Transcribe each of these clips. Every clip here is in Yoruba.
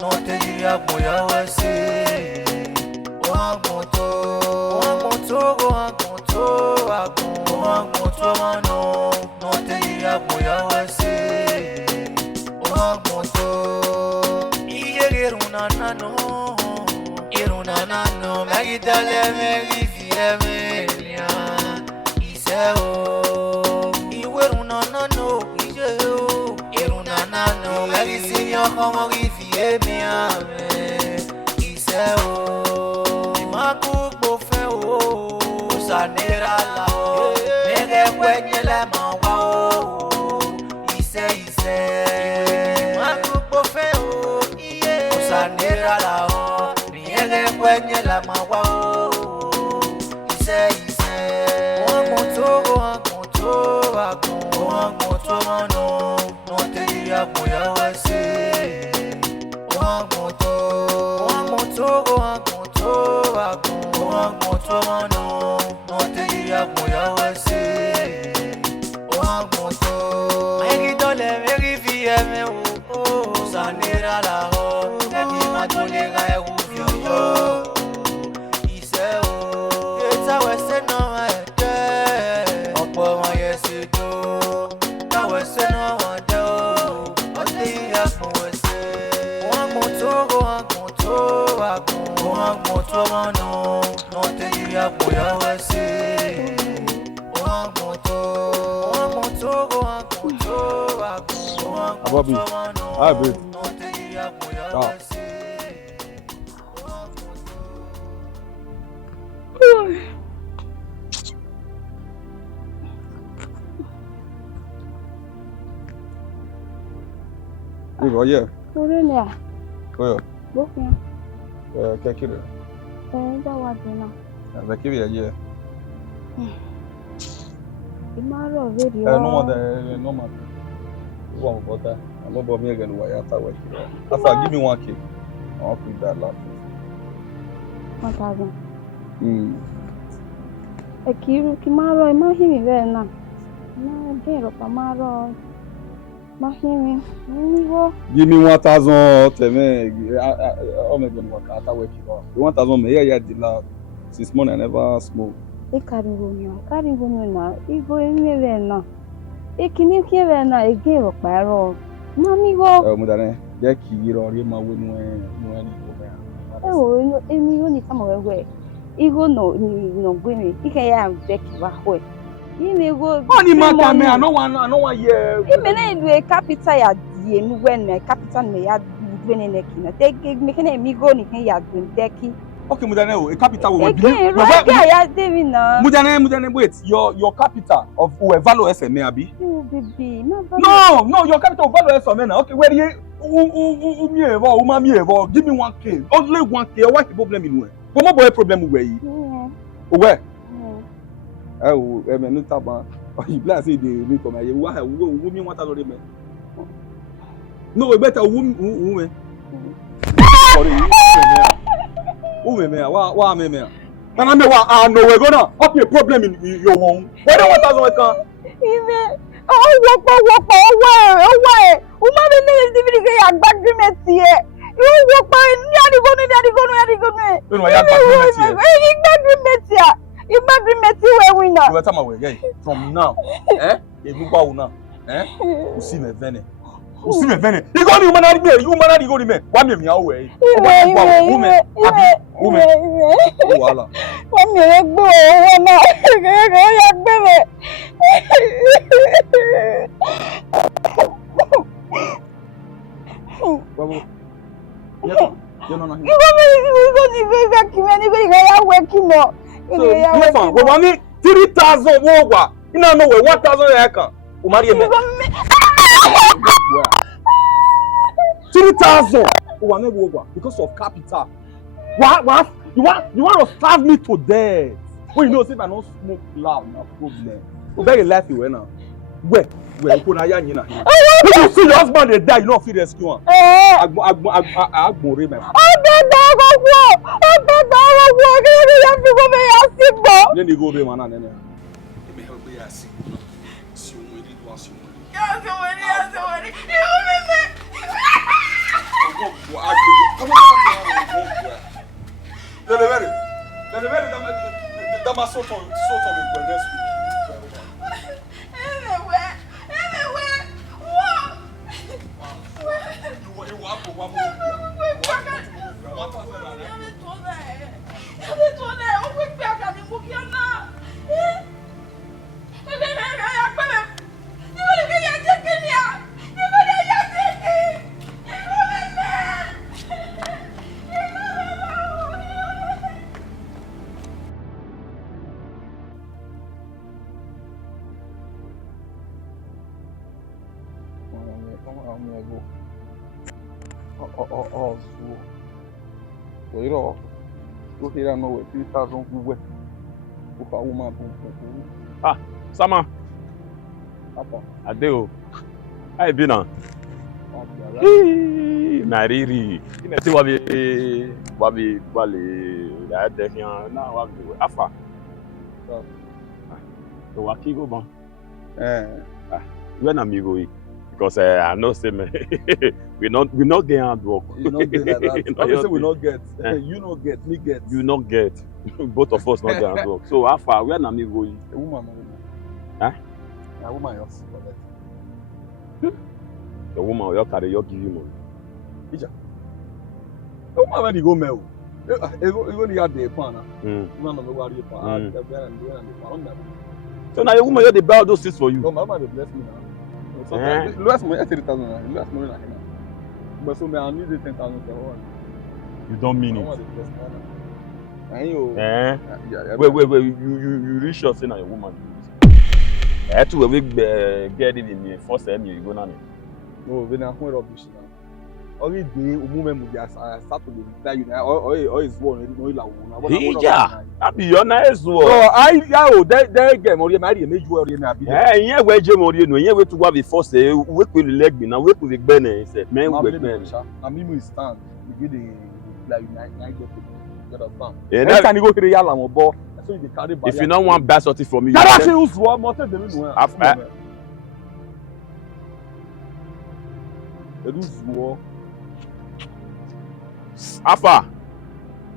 no te diría voy a decir. No te diría voy a decir. Y llegué una nano, me quítale me difiere y se y una nano, y yo, una nano, me dice como difiere y se macupo feo, sanera la me de la mawa y se macupo feo, sanera la la mawa y se no te diría voy a decir. No te diría voy a decir. Me quito le me rifieme sanera la ho me ma tolega e ufio yo. No te diría voy a decir. Bobby, hi babe. No te diría voy a decir. You go yeah. Urenia. Well, Bokia. Kakire. Wadena. Kakire yeah. Imaro video. No more. One water. I'm about me again. Why after work? After give me 1K. I'll put that last. 1,000. Akiru kimaro imahimi vena. Na dero pamaro. Mahimi. Niwo. Give me 1,000 teme. Oh my God, what after work? 1,000 me yeah the last. Since morning I never smoke. Ikarigonyo na igo emevena. Ekini kievena egero paro. Mamigo. Mudane, je kiro ri ma wenu ni go me. Emigo ni kama wewe. Igo no gwemi. Ike ya mbeki wa hwe. Imego. Oni mata me I no want hear. Ime na edwe capital ya die mi when capital me ya dwene neki na. Take me kene emigo ni ken ya dwendeki. Okay, Mudane, a capital will be. Mudane, wait. Your capital of value SMA, Abi? No, baby, no, your capital of value SMA. Okay, where you give me 1K. Only 1K. What's the problem in where? What boy problem where you? Where? Oh, I mean, no taba. You blast it. They come here. Why? Woman want to do no, better woman. Sorry. Me, why me? Can I me what? No, we're gonna up your problem in your home. What do 1,000 can? Even why? Uma be negative get agreement here. You work by nyadi gonu. You know, agreement here. Agreement we winner. You better my way, from now. If you go now, you see me vene. You see me vene. You go you man go me. Why me away? Woman. Wala. Wọ́n mi rẹ̀ gbọ́ owó náà, kẹ́kẹ́ ya gbẹ̀rẹ̀. Babo. Ìgbà mi ní fẹ́ kí mi ní pé ìgbà yà wẹ̀ kí mọ̀. So, wọ́n ní 3,000 wọ́n wà. Iná náà wẹ̀ 1,000 yẹn kan. O máa rí ẹ̀mẹ́. 3,000 o wà ní wọ́n wà because of capital. What? You want to starve me to death? When you know, if I don't smoke loud, no problem. You better laugh you now. Where? You put a young in here. When you see your husband they die, you don't feel rescue one. Agbore me. Then you go be man nene. Dans ma saute avec next week. Ah, Sama. Adeo. How been on? Nariri. Ineti wabi la defiant na wabi afa. So waki go ban. When am you going? Because I know say me we not get hard work. You not get like that. Obviously we not get. You not get, me get. You not get. Both of us not get hard work. So how far? Where am you going? A woman. Huh? A woman yours. The woman you carry you give you money. Ija. The woman when you go mail. You only had the pan. You no know where you pan. So now your woman you dey buy all those things for you. No, my mama dey bless me now. Last money 30,000. Last money na him. But so me I need 10,000 for one. You don't mean it. And you. Wait. You really sure say na your woman? I had to get it in me. First time you go now. No, when I hear rubbish now. Only day woman will just start to reply you now. Or is one no la one. Yeah, I be your nice one. So I they get money marry me you already na be. Here we je money no. Here we to go be first we could leg me now. We could be bene say men we men. Na me will stand. You get the reply you na get up down. Next time you go to the yalla mo bo. So you dey carry bag. If you don't want buy something from me, That say who's one more than me no. Alpha,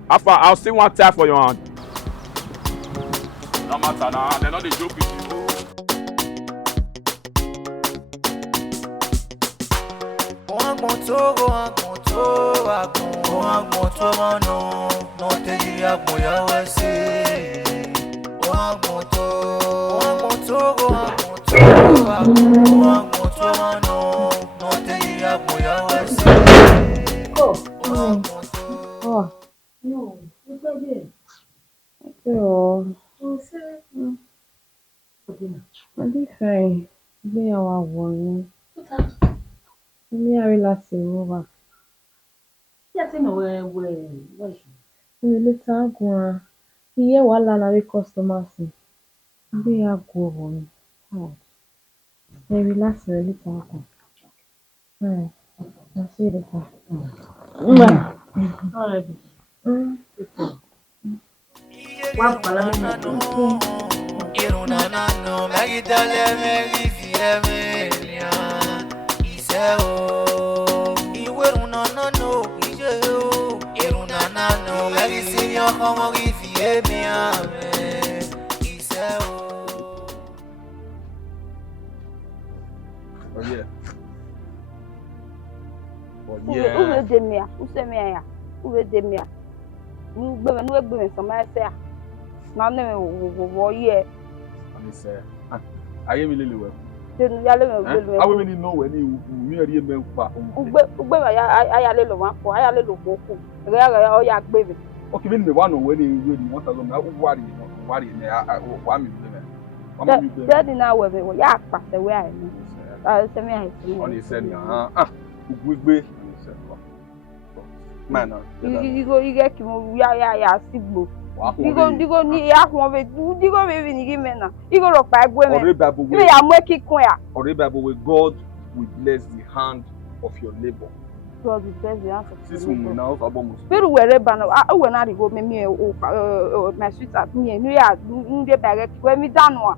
I'll see one tap for your hand. No matter now, they're not the joke with you. No, what's that there? Oh, I'm fine. Be our one. Me I relax over. Yes, no, where? We later go. Here wala na we customers. Be a go on. I relax later go. I see the car. All right. Uwe demia. Nu gbe me so ma se a. Na ne wo ye. Ani say. Aye mi lele we. Tenu ya le me. Awe mi ni no we ni mi ri me pa. Ugbe aya le lo wa ko, aya le lo ko ku. Re o ya gbe mi. Okay, me me one we ni 1000 na worry me wa mi me. Mama mi be. Daddy na we me ya pa se we ai ni. Se me ai si. Oni say na ugbe. Man, you get him, ya, Sigbo. Digo, ni ya, digo, baby, ni give me now. You go look by women. You are making queer. Or with God will bless the hand of your labor. God will bless the hand of this woman now, almost. Pero wherever now, I will not go, me, my sweetheart, me, and you are the bag when me done one.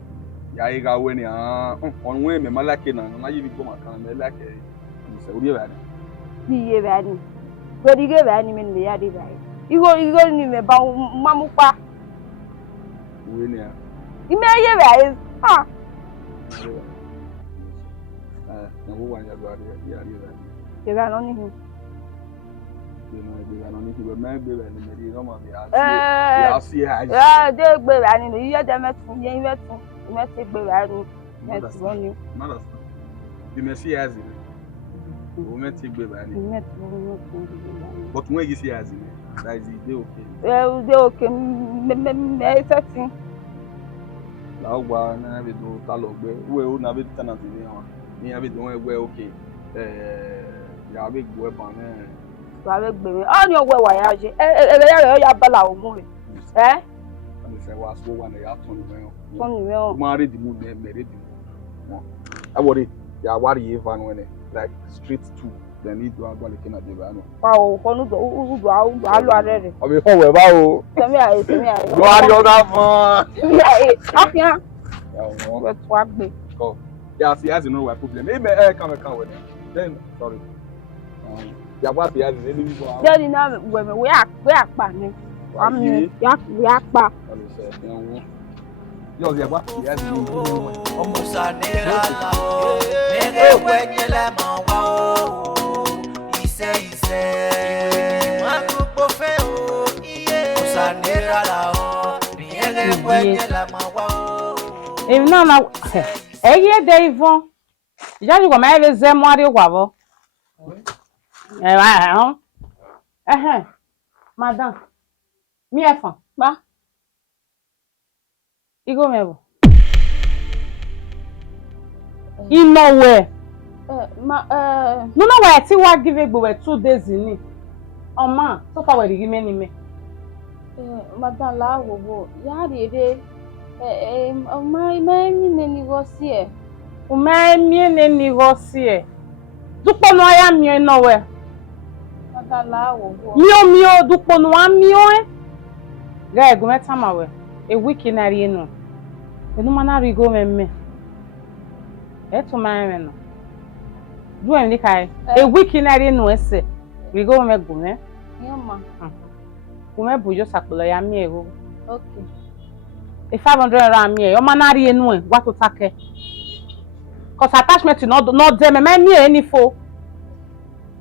Yaiga, when you are on way, me, Malaki, and I even come and like it. So, we are ready. But you gave any man the yard right. Igo ni me ba mamupa. We ne. Ime ye ba ah. Na wo wan ya do ade ya ade ya. Ye ba no ni hu. Ye no be no ni be ma be ni me di no ma be ya si ya. De gbe ba ni no iye de metun ye metun. Me ti gbe ba ni. Me ti won ni. Mother. You may see as it. Women take baby. But when you see as it, that is they okay. They okay. Me setting. Now why na be do talo gbe. We o na be tenant ni ho. Ni be do we okay. Ya be gbo e ban na. Wa be gbe mi. O ni owe wa ya je. Ya ya bala o mu re. And say was go one ya ton ni me. Ton ni me o. Ma ready mu me ready mu. I worry. Ya worry even when like straight to the need to go looking at the van. Wow, konu do udu alu arere. O be fo we ba o. Semi aye. Go ari o da fun. Semi aye. Afia. Ya o. We to agbe. Go. Ya see as you know what problem. E me come with them. Then sorry. Ya wa see as any we go. Then na we akpa ni. Ami ya akpa. Yo ya wa see as you know. Osanera la o. Nene kwenye le mawa o. Ise. Makupo fe o. Osanera la o. Nene kwenye le mawa o. Èmi náà na eye de ivon. Ijaju ko ma ele ze mo ari kwa bo. Madam. Mi efan. Ba. Igo mebo. Nowhere. No where ti wa give egbo 2 days ni. Oma, so far we give me ni me. Madam la wo ya rere my mi ni go si e. O ma mi ni go si e. Dupo no aya mi nowhere. Madam la wo. Mi o dupo no wa mi o e. Ga ego meta ma we. E week na ri enu. Enu mana ri go me. Eto ma no. Do em kai. E week na ri enu ese. Ri go me go me. Yama. Kume bujo sakolo ya mi ego. Okay. E 500 rand mi e. O mana ri enu e gwa to take. Cause attachment no dem me mi e ni fo.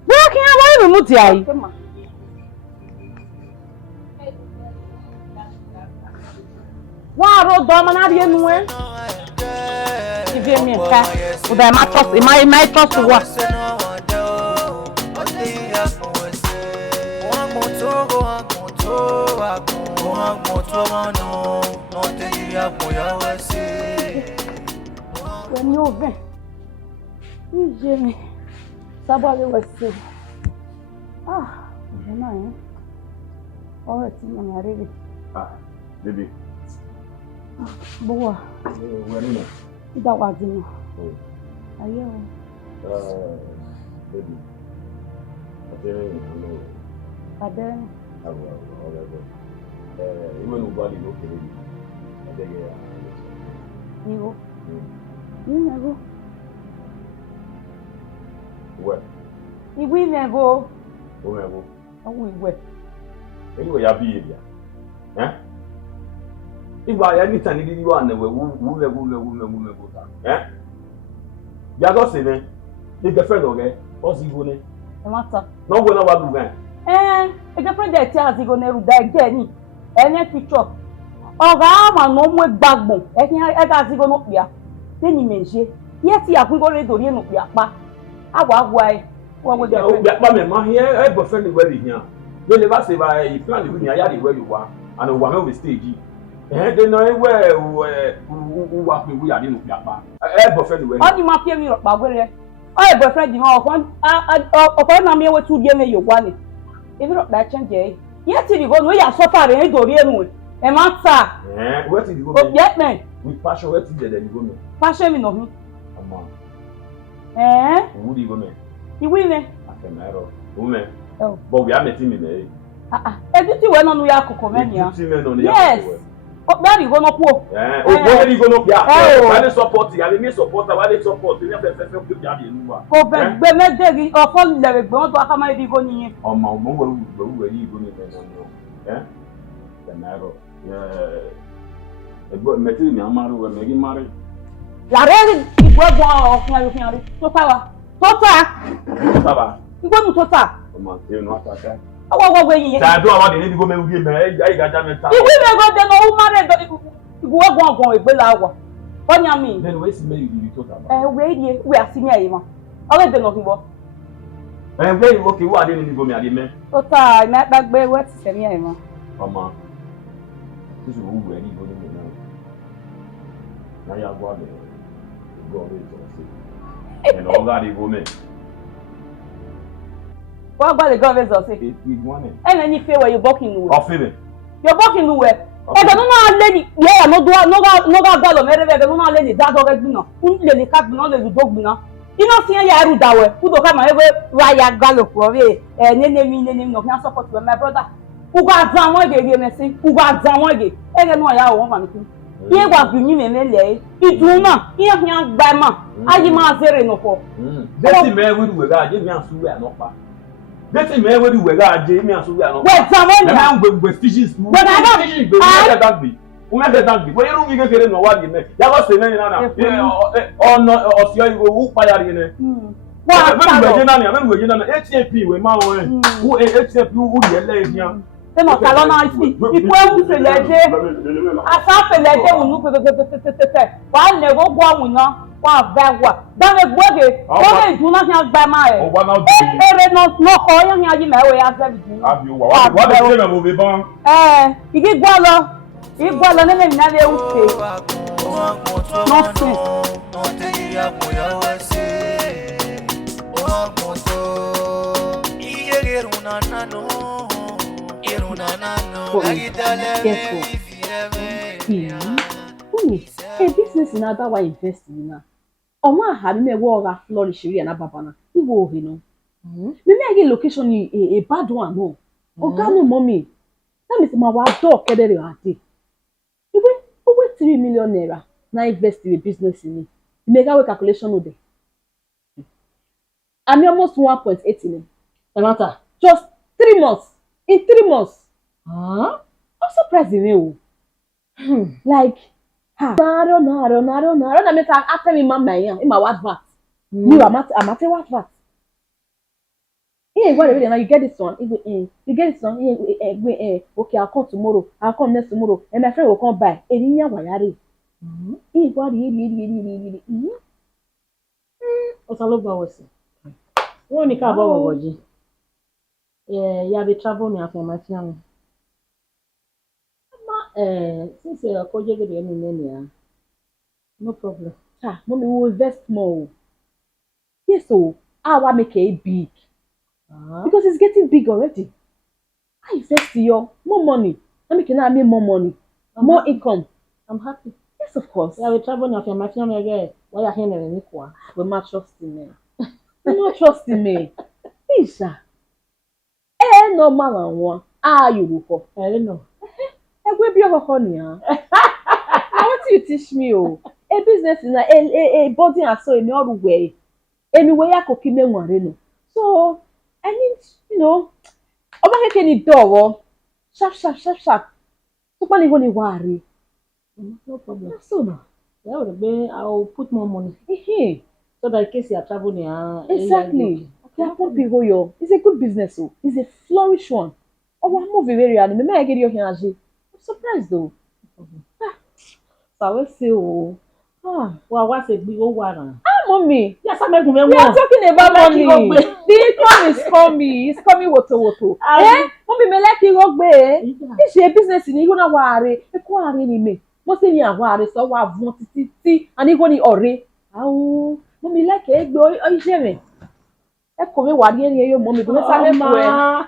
Where can I buy remote ai? Wa ro do mana ri enu e. Give me ka. O da ma trust, my trust wa. When you ven. Ije mi. Sabo le wese. Je na yin. O ti mo na re. Baby. Boa. Where you? Ida wa din. Ayo. Baby. Hello. Ade. Even nobody no kere. Nigo. Nigo. What? Igwe nego. O nego. Owo igwe. Anyway, ya be here. Igba ya ni tani di wa na we wu me go ta. Ya go se ne. Ni girlfriend oge. O si go ne. E mata. No go na wa du gan. E girlfriend e ti azigo ne ru da ge ni. Ene picture. Oga ma no mu gbagbon. E ga azigo no pia. Teni menje. Ye ti akun go re dori enu pia pa. Agwa ai. Wo go girlfriend. Ya pa me ma here e boyfriend we be here. You never say by you plan the ya the where you are and we want we stage. They know where we work we are in Opiapa. Boyfriend we. Oni ma pie mi ro pa gwere. O boyfriend ho okon na me we tu die me yo gwani. E mi ro da change e. Ye ti di go no ya so far e dori enu. E ma ta. Where ti di go? Yes man. We passion where ti dey go me. Passion mi no hu. Ama. Who di go me? Iwi ne. Afemero. Woman. Oh. But we are meeting me there. Editi we no ya akoko me nia. Editi me no ya. Yes. Where you gonna go? Where you gonna be? I support you. I need support. I need support. You have to help you. Go back. Be me dey or fall there. Go to akama you go ni. Oh my, where you going to? Eh? The NEROW. Yeah. Me tell me, I'm married. La reine, il doit boire au final. Tota. Ça va. Il doit nous tota. Comment tu es, non, ça? Awa we. Ça doit avoir des go me oui mais il ga jamais ça. Il oui me go de no married. Il go egbe la wa. Onya mi. Then we see me you tota. We asimi ayi ma. Ore de no kinbo. We okay, who are they ni go me ade me? Tota, na gbagbe we ti semi ayi ma. Mama. This is who we ni go me now. Na ya go ade. Go away to see. And all that go me. What about the government of say? And any fair where you're walking nowhere. Feeling. You're walking nowhere. I don't know lady. Yeah, no galo. Mereve, no lady. That dog is no. Lady cat, no lady dog, no. You know, see, I do that way. Who don't come every wire gallo for me? Name, no, can support my brother. Who got down one day, messing? Who got down one day? I don't know, I want to. Here was the new melee. It do not. Here, young Bama. I am zero no for. That's the man with the guy. Give me a swear, no pa. That's the man with the guy. Jamie and Suya. Where's someone now with fishes? When I don't. When you don't get no what you make. That was the name now. Or no, or see you who fire in it. What? When we're getting an HAP with my way. Who HAP who you here? C'est mon talon ici. Il faut vous faire léger. À ça fait léger ou nous peut. Pas ne go boire ou non. Pas vers quoi. Dans le bois que on est du n'a rien pas mal. On va non. Et non quoi rien a dit mais ouais à ça du. Ah bien what est le mauvais bon. Il dit quoi là? Il boit là même n'avait où c'est. Non c'est. A business in other way investing in. On one hand, me go flourish here na babana. You go you know. Me get location a bad one no. Oga no mommy. That means my wa dog kedere ate. You wait 3 million naira na invest in a business in it. You make our calculation no dey. I'm almost 1.8 million. Samantha, just 3 months. In 3 months. I'm surprised you. Like, I don't know. I mean, after me, mama, in my what VAT. You are at what VAT. Yeah, what now you get this one. You get this one. Okay, I'll come tomorrow. I'll come next tomorrow. And my friend will come by. And in your wayari. What Osarobo was. Wọ́n ní ká bọ̀ wọ̀wọ̀ jí. Yeah, they travel me after my family. Since Koje get any money, no problem. Mommy, we will invest more. Yes, so I want make it big. Because it's getting big already. I invest your more money. I make me more money, more income. I'm happy. Yes, of course. Yeah, we travel now after my family again. Why are you here in Ikwa? We're not trusting me. You're not trusting me. Isha. No man and one. You go for. I don't know. I will be your honey. Now what you teach me? Oh, a business is a body and soul in your way. Anyway, I could keep me one. So I need, over here any door. Sharp. So when you go to worry. No problem. So now. Yeah, I'll put more money. So that in case you are traveling, exactly. It's a good business, oh. It's a flourish one. Oh, I'm moving very early. Maybe I get your here. I'm surprised though. So I will say, oh, well, what's a big old one? Mommy. Yes, I'm making me. We are talking about money. The income is coming. It's coming woto. Mommy, me like you go be. It's a business in you na worry. E ko worry ni me. Mo say ni worry so wa vun titi and you go ni ore. Mommy like e gbe o ise me. E ko me wari ni yo mommy go sare fún ẹ.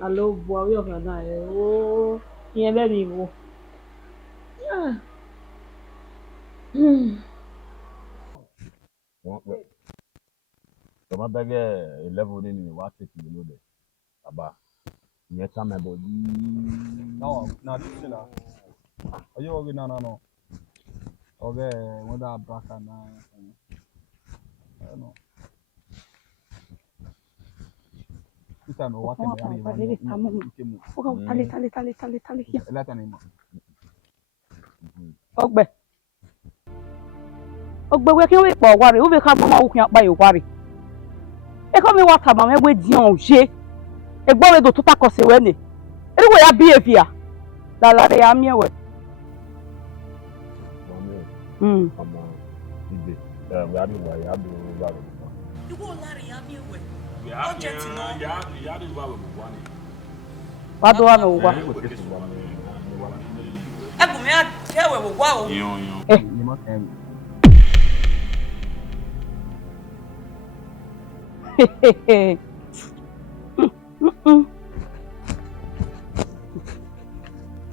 Hello, boy, we are na e. Oh, yen le ni wo. Tọ́mọ bẹ́gẹ́ 11 nínú ìwà tètè ló dẹ̀. Bàbá, ìyẹn tá mẹ́bọ̀ yìí. Now, this thing Oye oge no. Oge when that braka na. No. This time what am I doing? Tali. Let me know. Ogbe we kin we po ware, we ka mo ukun apa yo ware. E ko mi wa ta ma me we di on je. E gbo we do tuta ko se we ni. E we ya behavior. La ya mi we. Ama ibe. We are doing ya do ba. You go la ya mi we. Ya do ba we wani. Wa do wa no wa. E bu me a ke we wo wa o. Yo. You must have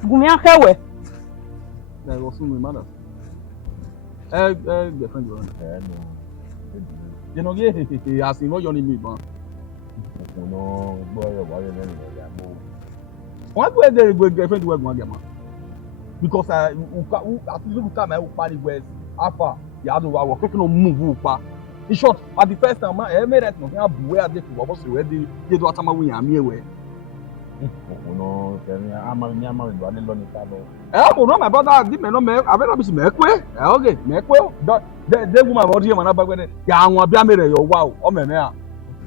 Gumi akewe. There was some mother. Different one. You know, yeah, I see what you need me, man. No, boy, why you never move? What way they go different way one man? Because I look at my party west alpha, the other was taking on move. In short, at the first time, I made that nothing where they was already did what I'm away. I'm here. No, I'm a nyama with one alone. No, my brother, I didn't know. I better be make way. Okay, make way. The woman body man back when ya won bia mere yo wow. O me me a.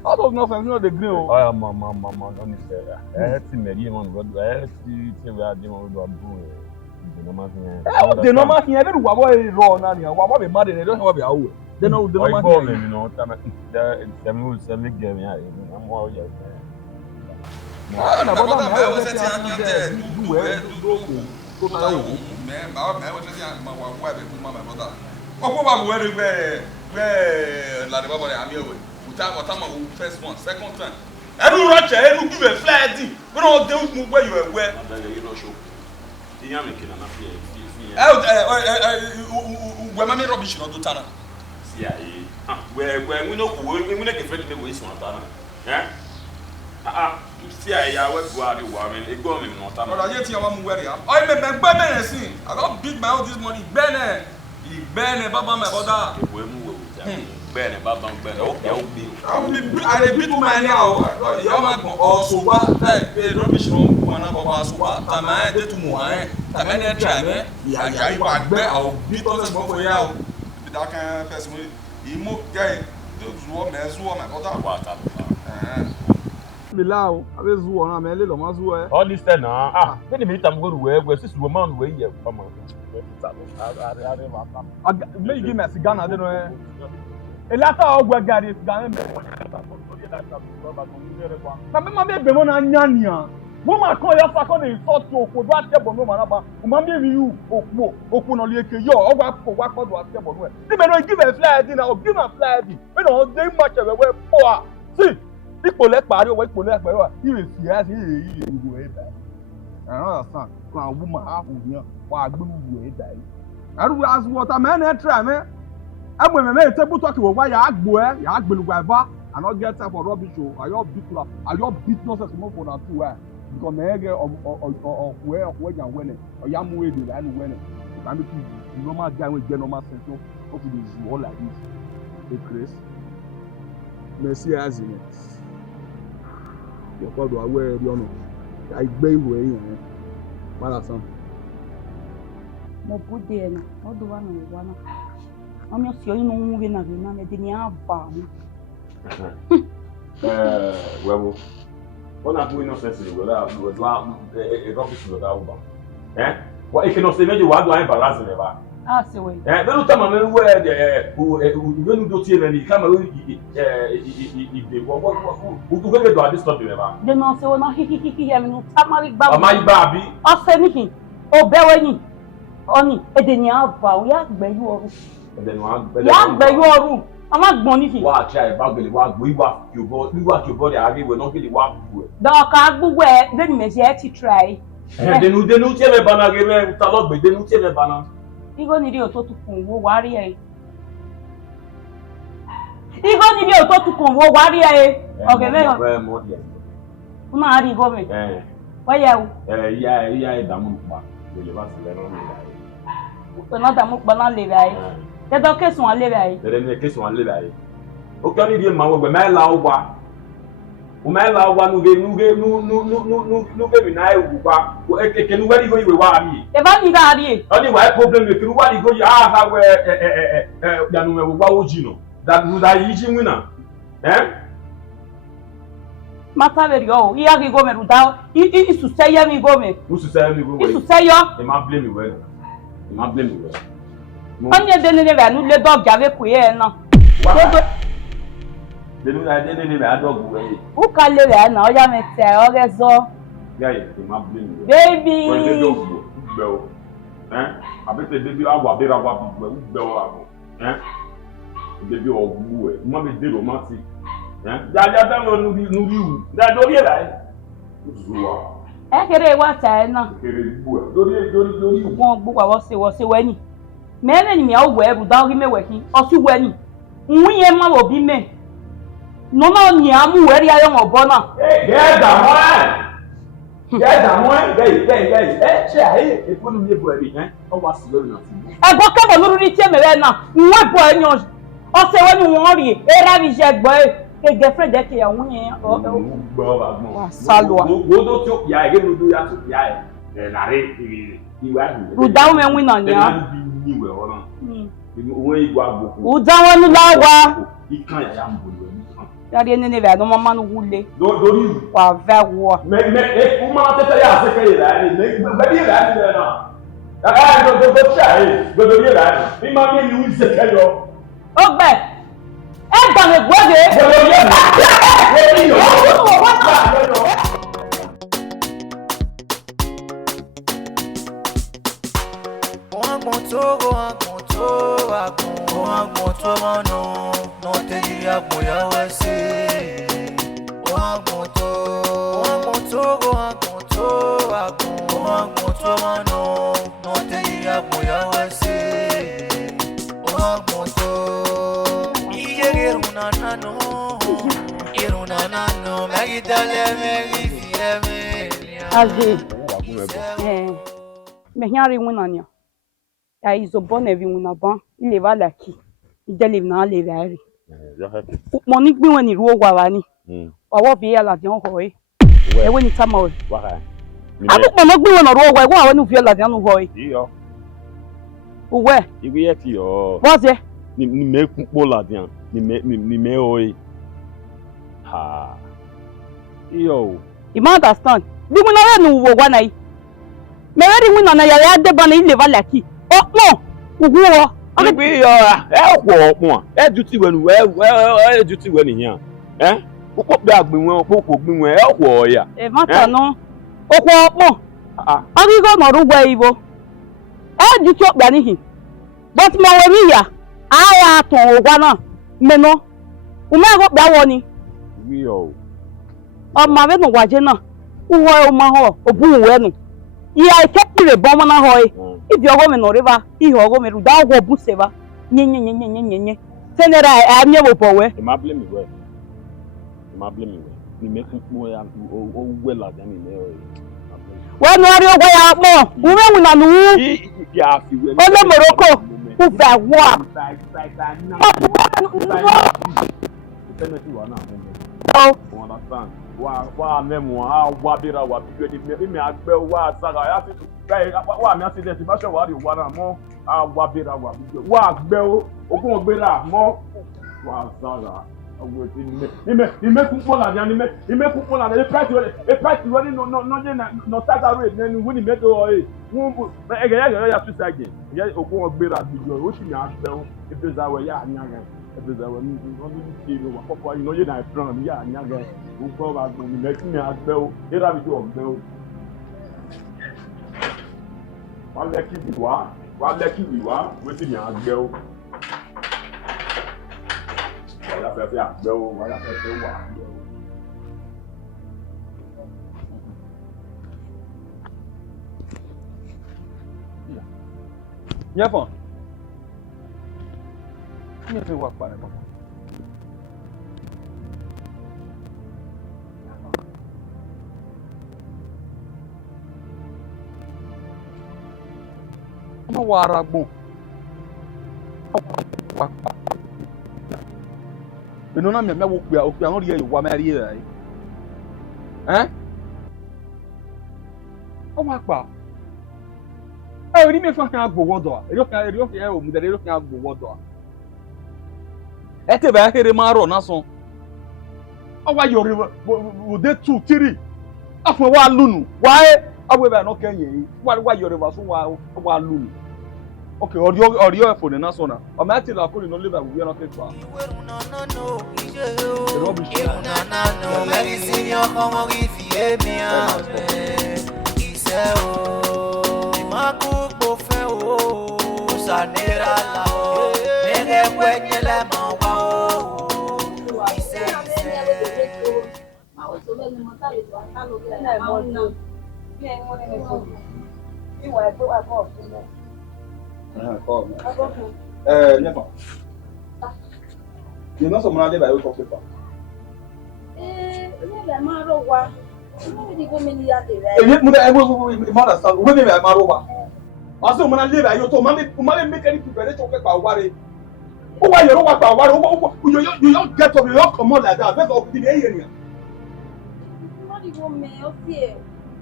Out of nothing, no the green. Oh, mama, don't say. Ti me ri mon go. Ti we ade mon go bu. The normal thing, I don't know what raw now. What be mad, they don't have a hour. They know the normal thing. You know, the moves and make them. I'm more yes. Na bota me I was saying first one, second time. I don't rush ahead, you give a flag. We don't do where you were. You know, show. You make it enough here. Where my rubbish not do tana. Where we know we make a friend to waste one tana. See, I work for the woman, a government not. But I get you one where I make Benin see. I got beat my out this money. Benin, Baba, my brother. Benin, Baba, I beat my now. Young also what? Hey, rubbish no one of us. What? I'm I did to Moine. I'm any time. Yeah, back there. I'll beat us for you. That kind of person. He moved gay. Those women, my brother. Bilao, abe zuo na me le lo ma zuo e. All this time na when me tam go we sis woman we here come on. May you give me a cigar na dey no e. E lata ogwa gari cigar me. Na me ma be be mo na anya nia. Mo ma kon ya fa kon dey sort to ko do atebo no ma na ba. O ma be mi you okpo no le ke yo ogwa ko wa ko do atebo no e. Ti me no give a fly di na o give a fly di. Me no dey match we poa. See people let party or people let party. He will see us. He will go ahead. Another son, a woman half of me. Why go ahead? I don't ask what a man had try me. I'm when I made a table talking about why you ask boy, you ask Bill Guava, and not get time for rubbish. Are your big club? Are your big nonsense more for that too? Because my egg or where you're winning, or young way to and winning. If I'm a normal guy with normal sense of this all like this. The Chris. Merci as in it. Your father aware of your no. I gbé ìwé yẹn. Mara san. Mo bude na, o do wa no wa na. Ami o si oyin no nwu na bi na me de ni aba. Wewo. Ona bu innocence we la do rubbish we da uba. What if no say meje wa do embarrass me ba. Se we. Benu tama me we do tie na ni kama we ibe wo do adi stop me ba. De no se o na hi ya me no tamari gba. Ama iba bi. O se ni hin. O bewe ni. Oni ede ni aba o ya gbeyu oru. Ede ni wa gbe. Ya gbeyu oru. Ama gbon ni hin. Wa try ba gele wa gbo iwa ki body abi we no gele wa bu. Do ka gbugbo e de ni me se ti try. Denu tie me bana ge me ta lo gbe denu tie me bana. Igo ni ri o to tukun wo wa ri e. Igo ni ri o to tukun wo wa ri e. Okay me yo. Una ri go me. Wa ya o. Ya e damu pa. je va se lever Pendant ta mouche, pendant les veilles. C'est donc qu'elles sont allées veilles. les questions à lever. Aucun idée, ma ouais, mais là, ou pas. Ou mais là, nous ou pas. Que nous allons y voir. Et va n'y aller. On dit, ouais, problème, que nous allons y ah, ouais, bien nous voir au Gino. Nous allons y jouer. Hein? Mataverio, il y a rigomé, il soussaille à migomé. Vous soussaillez, Il soussaille. et m'a blâmé, ouais. Il m'a blâmé, ouais. On y a donné les verres, nous les dogs avaient couillé, non. De nous a donné les verres, donc, ouais. Où calez les verres, non, il y a mes terres, raison. Gars, il m'a blâmé. Baby. Hein? Avec les bébés, on va bien avoir du hein? Les bébés, on va vous, moi, mes deux romantiques. Hein? D'ailleurs, nous vivons. D'ailleurs, là. Eh, quel est what I know? Wọ́n gbọ́ wọ́n ṣe wẹ́ni. Mẹ́rin ni mi àwọn wẹ̀ ẹ̀rù dáwọ́ me wẹ̀kí. Ọ̀sùn wẹ́ni. Nwún yẹn máa wọ̀ bí mẹ́. Nọ́nà ni à ń mú wẹ́rí ayọ̀ wọ̀ bọ́ náà. Gẹ́gà mọ́ ẹ̀. Gẹ́gà. Ṣé àyè èkó ni mi bọ̀ ẹ̀rí ẹ̀? Ọ wá sí lórí náà sí. Ẹ̀gbọ́n kẹ́bọ̀ lórí ní tí èmẹ̀rẹ̀ náà. Nwún ẹ̀bọ̀ ẹ̀ yan. Ọ̀sẹ̀ wẹ́ni wọ́n rí. Ẹ̀rá mi ṣe gbọ́ ẹ̀. Kẹ̀gẹ́ fẹ́ jẹ́ kí àwọn yẹn. Sálùwà. Gbogbo tí ó kìí ayé gẹ́gẹ́ ló yá tó kìí ayé. Ẹ̀làrí ìwé àgbẹ̀. Rùdáwọ́ mẹ́wìn náà ni á. Ẹ̀làrí bí ìwé ọ̀rọ̀ náà. Owó ìgbà gbogbo. Rùdáwọ́ ní láwa. Ìkan yàrá ń bọ̀ lórí nìkan. Yàrá ẹni ní rẹ̀ ló máa ń wúlé. Lórí ìlú. Wà fẹ́ wọ. Ó máa tẹ́tẹ́ yà sí kẹ́yìn rẹ̀ ní gbẹ́bí rẹ̀ ní rẹ̀ náà. Gbogbo tí a yé gbogbo yé rẹ̀ ní. Ní máa ń yé ìwé ìṣèkẹ́ yọ. Ó gbẹ. Ẹ gbà mí gbọ́dọ̀. Gbogbo yé rẹ̀. Mais rien rien n'ania. Ya izo bon evi una ban. Il va la ki. Il delive na le very. Money gbe woni ruo wa wa ni. Owo bi ya la di on ho e. E woni tama o. Wa ha. Abu mo gbe woni ruo wa wa woni fi la di anu ho e. Iyo. Uwe. Ibi ye ti yo. Bo se. Ni me kun po la di an. Ni me o e. Ha. Iyo. You understand? Bi mo na we nu wo wa na yi. Me we ri na ya de ban ile va la ki. O mo. Ugu wo. Ibi yo e ko mo. E ju ti we nu e ju ti we ni yan. Eh? Popo pe agbin won popo gbin won e ko ya. E mata no. O ko mo. Ari go no ru we ibo. E ju ti o gba nihin. But mo we mi ya. Aya ton ogwa na. Me no. O me go gba wo ni. Ibi yo. O ma we no waje na. Uwo o ma ho obun we nu. Iya ikepire bomo na ho e. Ibi ogo me no river, ihe ogo me ru da ogo buseba. Nye. Senera amye wo powe. E ma blame me we. Ni me kun mo ya o we la dan ni o. Wa no ari ogo ya mo. Wo me wu na nu. Ya fi we. O le Morocco. U fa wa. O understand? Wa memo wa bira wa bi me agbe wa saga ya fi wa mi accident ba so wa ri wa na mo wa bira wa bi wa agbe o ogun gbera mo wa saga ogun ti me ku po la ni me ku po la e price we ni no saga ro ni wu ni me do e wu e ya tu sage ye ogun gbera bi jo o ti mi agbe o e be za we ya anya ga e be za we ni ti wa popo you know ye na friend ya anya ga o ba gbon mi le ti mi agbe o e ra bi jo ogbe o wa le ki wi wa we ti mi agbe o wa la fe agbe o wa la fe wa agbe o Nyefon. Ni fe wa pa re papa. no waragbon. You know na me wo okua no dey wa mari eh. O ma pa. Ori me fa kan agbo wodo. Eri o mu de eri kan agbo wodo. Ete ba here ma ro na so. O wa yori wo de 2 3. Afun wa lunu. Why awe ba no kan yin. Wa yori ba so wa lunu. Okay, audio phone na so na. O ma ti la ko ni no le ba we no ke twa. Never. You know someone there by your paper.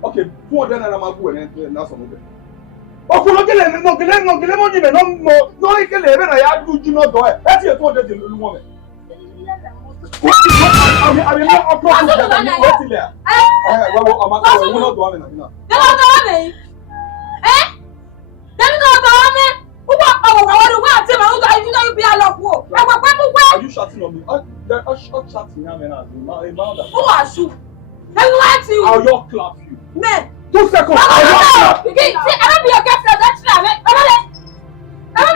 Okay, 200 naira ma go na so mo be. Okulogele no gele mo ni be no ikele be na ya du no do e. E ti 200 lu mo be. I mean, I'm not there. Well, I'm not doing it now. Are you shouting on me? I'm shouting now, man. Who are you? I'll your clap you. Man. 2 seconds. I'll your clap. I don't be your girlfriend. That's not. I don't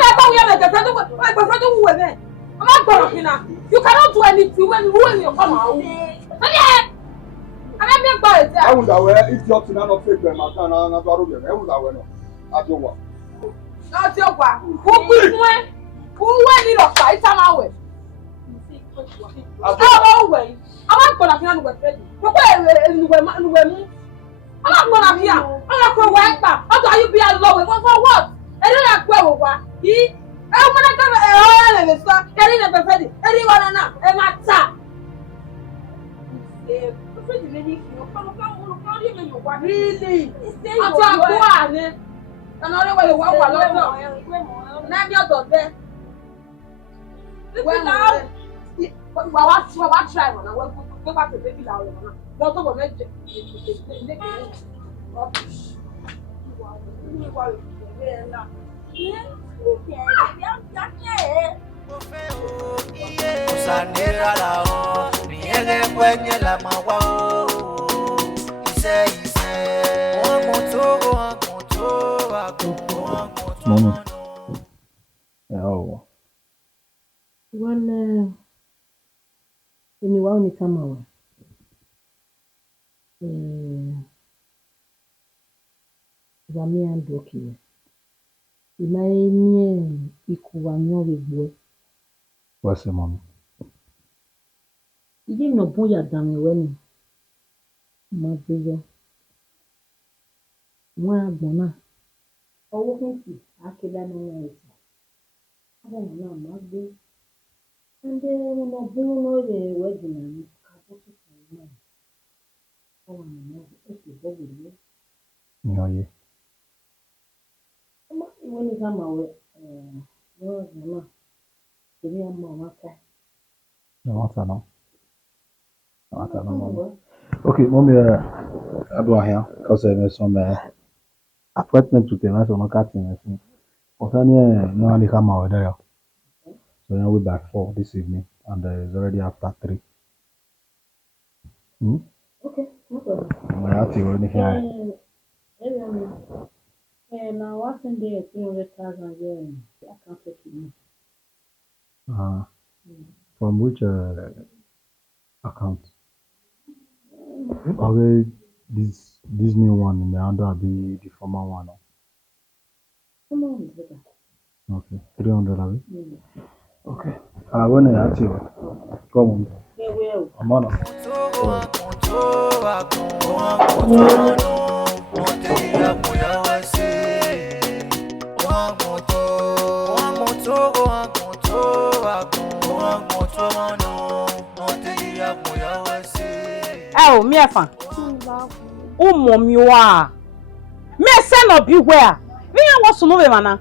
my girlfriend who women. I'm not talking now. You cannot do anything when you come out. I'm not it. I would aware if you're not fake them. I can't. I would aware no. At your work. Not your work. Who went in a fight? I'm away. I'm away. I'm not gonna be on with ready. I'm not gonna be here. I'm not gonna work back. How do you be alone? For what? I don't know where he. I'm gonna come and start getting a perfect. Anyone now? A matter. Really? Another way you want now you're done there. Well, now, what try when I go back to the baby down. Not over there. Mama. Oh. One anyone come out. Zamia ndoki. Imaye ikuwanyo webwe. What's the mom? Ije no boya dami weni. Mabeyo. Mwa agbona. Owo kinti akeda no wesi. Abo na magbe. And no bono the wedding and kapotu na. Oh no, it's the bubble. No, yeah. When you come away, no, give me a moment. No, I don't know. Okay, mommy, I do here because I have some appointment to tell us on a cutting. No one come out there. So now we're back 4 this evening, and it's already after 3. Okay, no problem. I have to run here. Now what's in there? 300,000 yen. I can't take it. From which account? Okay, this new one may under be the former one. Come on, better. Okay, 300 of it. Okay. When I ask you, come on. Yeah, well. I'm on. Oh, me afa. Mommy wa. Me say no beware. Me want to know mana.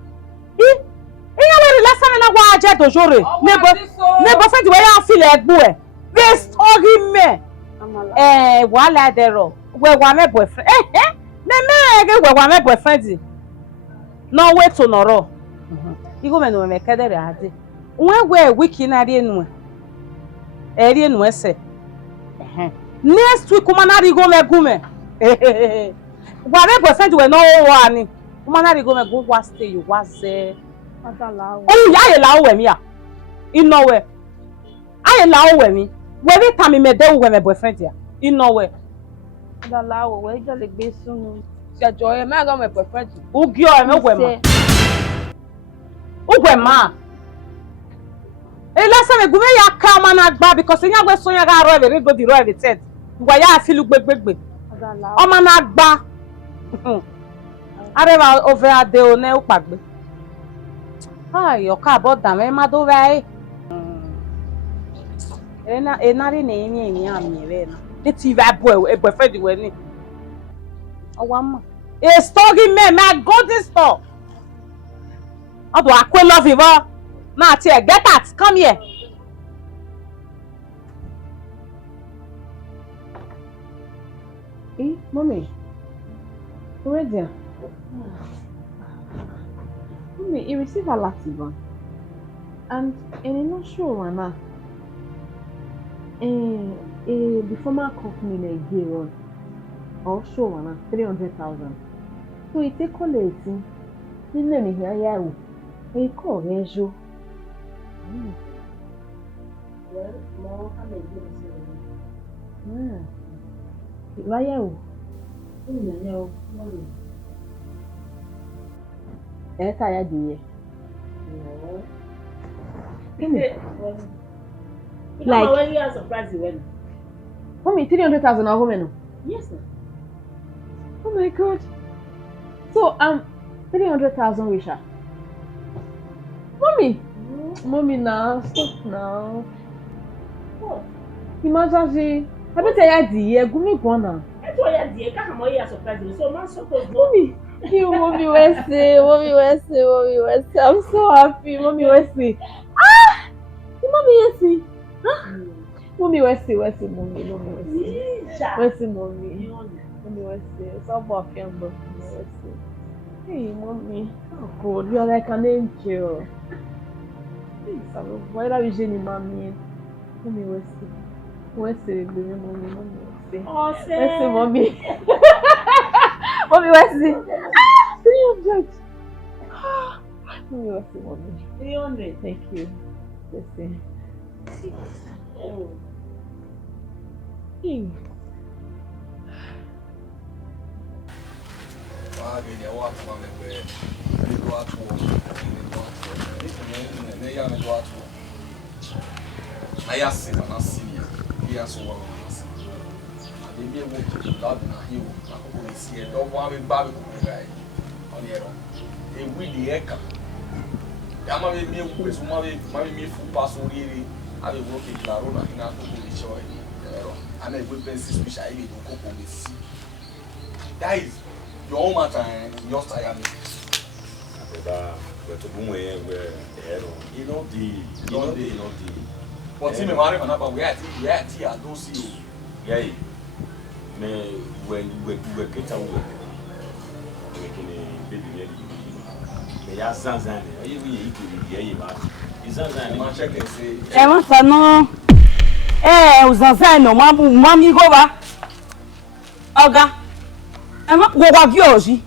The last time I was at Dojore, never said where I feel like boy. This story me. Wala dero. Where one my boyfriend. Me where one my boyfriend. No wait to NEROW. You go me no me kedere ade. When wiki na re nu. Eri nu ese. Next week kuma na go me. Where my boyfriend we no one. Kuma na go me go wa stay you wa say. Oh, ya la we mi a. Ino we. Aye la we mi. We be time me dey we my boyfriend ya. Ino we. Adala we just le gbe sunu. Se joy me ga my boyfriend. Ugi o me we ma. Ugwe ma. Last time gume ya ka ma na gba because nya gbe so ya ga ro e go di ro e tet. Gwa ya afilu gbegbe. Adala. O ma na gba. Areba over ade o ne o pagbe. Ai, o ka boda me ma do vai. Enari na emi ami re na. The TV boy, boyfriend we ni. Owama. A story me, my golden store. Odo akwe love you ba. Na ti get that. Come here. Mommy. Where there? Mommy, you receive a Latiba. And you're not sure why not. The former company in a year or show one 300,000. So it take all it. Didn't hear you. We call Rejo. Well, more can make you. Why you? Tired dear. No. Like when you are surprised when. Mommy, 300,000 or woman? Yes, sir. Oh my God. So 300,000 wisher. Mommy. Mommy now, stop now. What? Imagine I bet I had the gumi gwana. That's why you can't come here surprised. So man suppose Mommy. You Mommy Wesley, Mommy Wesley, Mommy Wesley. I'm so happy, Mommy Wesley. Ah! Mommy Wesley. Huh? Mommy Wesley, Wesley, Mommy Wesley. Wesley, Mommy. Mommy Wesley. It's all about Mommy Wesley. Hey, Mommy. Oh God, you're like an angel. Why are you saying Mommy? Mommy Wesley. Wesley, baby, Mommy Wesley. Oh, Wesley, Mommy. Mommy Wesley. 300. Mommy Wesley, Mommy. 300. Thank you. Wesley. Oh. That is your own matter, your style. But to boom where you know the But see me marry man about we are I don't see you. yeah me when we get away making a baby me ya sanzan you be ba izanzan Man check and say want to know uzanzan no mami go ba oga go wa gi oji